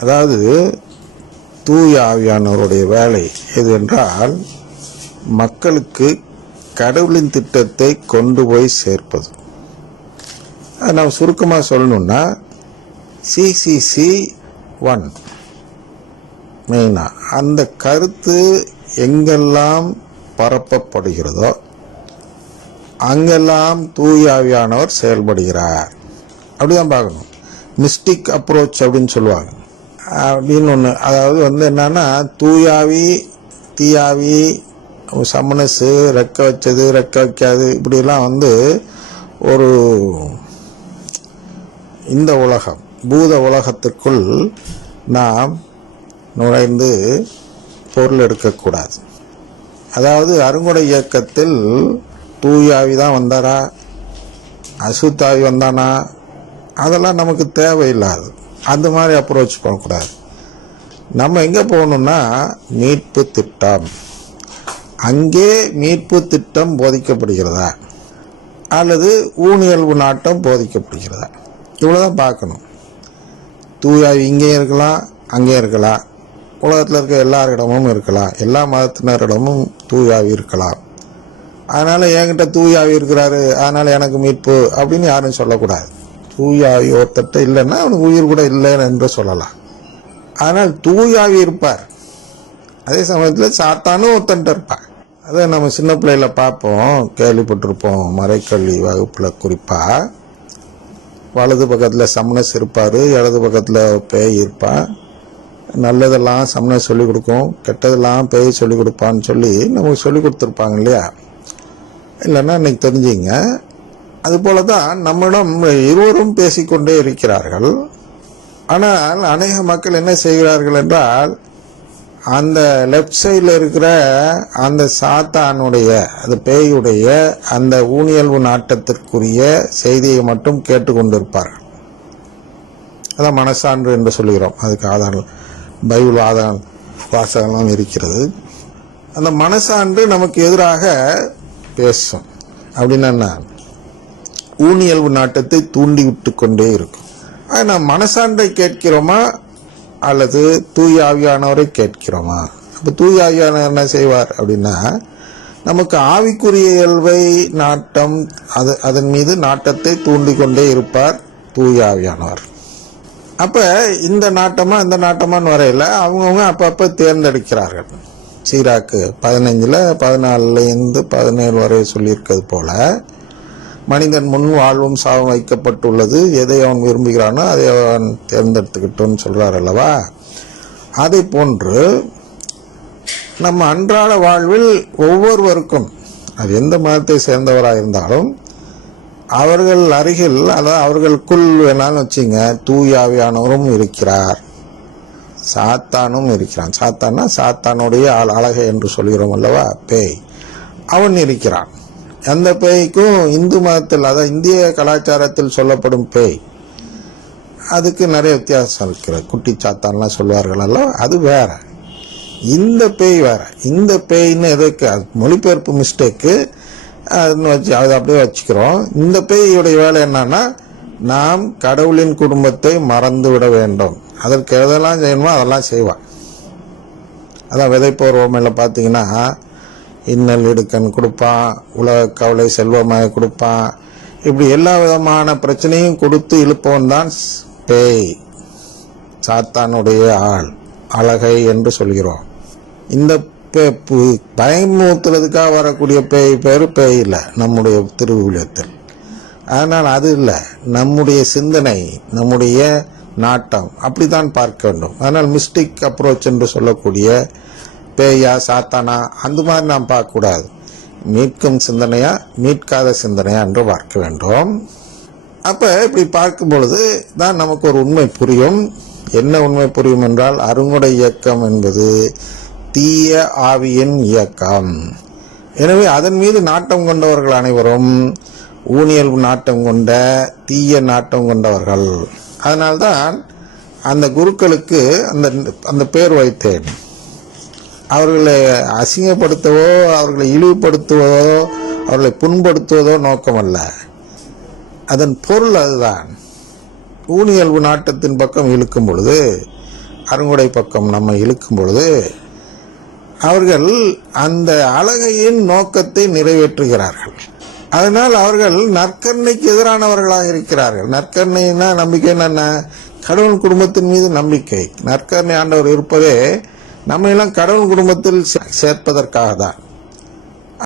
அதாவது தூய ஆவியானவருடைய வேலை எது என்றால் மக்களுக்கு கடவுளின் திட்டத்தை கொண்டு போய் சேர்ப்பது. அது நம்ம சுருக்கமாக சொல்லணும்னா சிசிசி ஒன் மெயினாக அந்த கருத்து எங்கெல்லாம் பரப்பப்படுகிறதோ அங்கெல்லாம் தூயாவியானவர் செயல்படுகிறார். அப்படிதான் பார்க்கணும். மிஸ்டிக் அப்ரோச் அப்படின்னு சொல்லுவாங்க. அப்படின்னு ஒன்று அதாவது வந்து என்னன்னா தூயாவி தீயாவி சமனசு ரெக்க வச்சது ரெக்க வைக்காது இப்படிலாம் வந்து ஒரு இந்த உலகம் பூத உலகத்துக்குள் நாம் நுழைந்து பொருள் எடுக்கக்கூடாது. அதாவது அருங்குடை இயக்கத்தில் தூயாவி தான் வந்தாரா? அசுத்தாவி வந்தானா? அதெல்லாம் நமக்கு தேவையில்லாது. அந்த மாதிரி அப்ரோச் பண்ணக்கூடாது நம்ம எங்கே போகணும்னா மீட்பு திட்டம். அங்கே மீட்பு திட்டம் போதிக்கப்படுகிறதா? அல்லது ஊனியல்பு நாட்டம் போதிக்கப்படுகிறதா? இவ்வளோதான் பார்க்கணும். தூயாவி இங்கேயும் இருக்கலாம் அங்கேயும் இருக்கலாம். உலகத்தில் இருக்க எல்லாரிடமும் இருக்கலாம். எல்லா மதத்தினரிடமும் தூயாவி இருக்கலாம். அதனால் என்கிட்ட தூயாவி இருக்கிறாரு அதனால் எனக்கு மீட்பு அப்படின்னு யாரும் சொல்லக்கூடாது. தூயாவி ஒருத்தட்ட இல்லைன்னா அவனுக்கு உயிர் கூட இல்லைன்னு என்று சொல்லலாம். ஆனால் தூயாவி இருப்பார். அதே சமயத்தில் சாத்தானும் ஒருத்தன்ட்ட இருப்பார். அதை நம்ம சின்ன பிள்ளையில பார்ப்போம். கேள்விப்பட்டிருப்போம். மறைக்கல்வி வகுப்பில் குறிப்பாக வலது பக்கத்தில் சமணஸ் இருப்பார் இடது பக்கத்தில் பேய் இருப்பான். நல்லதெல்லாம் சமணம் சொல்லிக் கொடுக்கும் கெட்டதெல்லாம் பேய் சொல்லிக் கொடுப்பான்னு சொல்லி நமக்கு சொல்லி கொடுத்துருப்பாங்க இல்லையா? இல்லைன்னா இன்னைக்கு தெரிஞ்சுங்க அதுபோல தான் நம்மிடம் இருவரும் பேசிக்கொண்டே இருக்கிறார்கள். ஆனால் அநேக மக்கள் என்ன செய்கிறார்கள் என்றால் அந்த லெஃப்ட் சைடில் இருக்கிற அந்த சாத்தானுடைய அந்த பேயுடைய அந்த ஊனியல்வு நாட்டத்திற்குரிய செய்தியை மட்டும் கேட்டுக்கொண்டிருப்பார்கள். அதான் மனசான்று என்று சொல்லுகிறோம். அதுக்கு ஆதாரம் பைபிள் ஆதாரம் வாசகம்லாம் இருக்கிறது. அந்த மனசான்று நமக்கு எதிராக பேசும். அப்படின்னா ஊனியல்வு நாட்டத்தை தூண்டி விட்டு கொண்டே இருக்கும். ஆனால் மனசான்றை கேட்கிறோமா? அல்லது தூய் ஆவியானவரை கேட்கிறோமா? அப்போ தூய் ஆவியானவர் என்ன செய்வார் அப்படின்னா நமக்கு ஆவிக்குரிய இயல்பை நாட்டம் அது அதன் மீது நாட்டத்தை தூண்டி கொண்டே இருப்பார் தூய் ஆவியானவர். அப்போ இந்த நாட்டமா இந்த நாட்டமான்னு வரையில் அவங்கவுங்க அப்பப்போ தேர்ந்தெடுக்கிறார்கள். சீராக்கு பதினஞ்சில் பதினாலுலேருந்து பதினேழு வரை சொல்லியிருக்கிறது போல் மனிதன் முன் வாழ்வும் சாவும் வைக்கப்பட்டுள்ளது. எதை அவன் விரும்புகிறானோ அதை அவன் தேர்ந்தெடுத்துக்கிட்டோன்னு சொல்கிறார் அல்லவா? அதை போன்று நம்ம அன்றாட வாழ்வில் ஒவ்வொருவருக்கும் அது எந்த மதத்தை சேர்ந்தவராக இருந்தாலும் அவர்கள் அருகில் அதாவது அவர்களுக்குள் வேணாலும் வச்சுங்க தூயாவியானவரும் இருக்கிறார். சாத்தானும் இருக்கிறான். சாத்தானா சாத்தானுடைய அழ- அழகை என்று சொல்கிறோம் அல்லவா? பேய். அவன் இருக்கிறான். அந்த பேய்க்கும் இந்து மதத்தில் அதாவது இந்திய கலாச்சாரத்தில் சொல்லப்படும் பேய் அதுக்கு நிறைய வித்தியாசம் இருக்கிறது. குட்டி சாத்தான்லாம் சொல்வார்கள் அல்லவா அது வேற. இந்த பேய் வேற. இந்த பேய்ன்னு எதுக்கு? அது மொழிபெயர்ப்பு மிஸ்டேக்கு அதுன்னு வச்சு அதை அப்படியே வச்சுக்கிறோம். இந்த பேயுடைய வேலை என்னன்னா நாம் கடவுளின் குடும்பத்தை மறந்து விட வேண்டும். அதற்கு எதெல்லாம் செய்யணுமோ அதெல்லாம் செய்வான் அதான் விதைப்போர் ஓமையில் பார்த்தீங்கன்னா இன்னல் இடுக்கன் கொடுப்பான் உலக கவலை செல்வமாக கொடுப்பான் இப்படி எல்லா விதமான பிரச்சனையும் கொடுத்து இழுப்பவன் தான் பேய் சாத்தானுடைய ஆள் அழகை என்று சொல்கிறோம். இந்த பே- பு- பயமுறுத்துறதுக்காக வரக்கூடிய பேய் பேர் பேய் இல்லை நம்முடைய திருவிழியத்தில் அதனால் அது இல்லை நம்முடைய சிந்தனை நம்முடைய நாட்டம் அப்படித்தான் பார்க்க வேண்டும். அதனால் மிஸ்டிக் அப்ரோச் என்று சொல்லக்கூடிய பேயா சாத்தானா அந்த மாதிரி நாம் பார்க்கக்கூடாது. மீட்கும் சிந்தனையா மீட்காத சிந்தனையா என்று பார்க்க வேண்டும். அப்போ இப்படி பார்க்கும் பொழுது தான் நமக்கு ஒரு உண்மை புரியும். என்ன உண்மை புரியும் என்றால் அருங்குடை இயக்கம் என்பது தீய ஆவியின் இயக்கம். எனவே அதன் மீது நாட்டம் கொண்டவர்கள் அனைவரும் ஊனியல் நாட்டம் கொண்ட தீய நாட்டம் கொண்டவர்கள். அதனால்தான் அந்த குருக்களுக்கு அந்த அந்த பேர் வைத்தேன். அவர்களை அசிங்கப்படுத்தவோ அவர்களை இழிவுபடுத்துவதோ அவர்களை புண்படுத்துவதோ நோக்கமல்ல அதன் பொருள் அதுதான். ஊனியல்பு நாட்டத்தின் பக்கம் இழுக்கும் பொழுது அருங்குடை பக்கம் நம்ம இழுக்கும் பொழுது அவர்கள் அந்த அழகையின் நோக்கத்தை நிறைவேற்றுகிறார்கள். அதனால் அவர்கள் நற்கருணைக்கு எதிரானவர்களாக இருக்கிறார்கள். நற்கருணைனா நம்பிக்கைன்னு என்ன கடவுள் குடும்பத்தின் மீது நம்பிக்கை. நற்கருணை ஆண்டவர் இருப்பதே நம்ம எல்லாம் கடவுள் குடும்பத்தில் சே- சேர்ப்பதற்காக தான்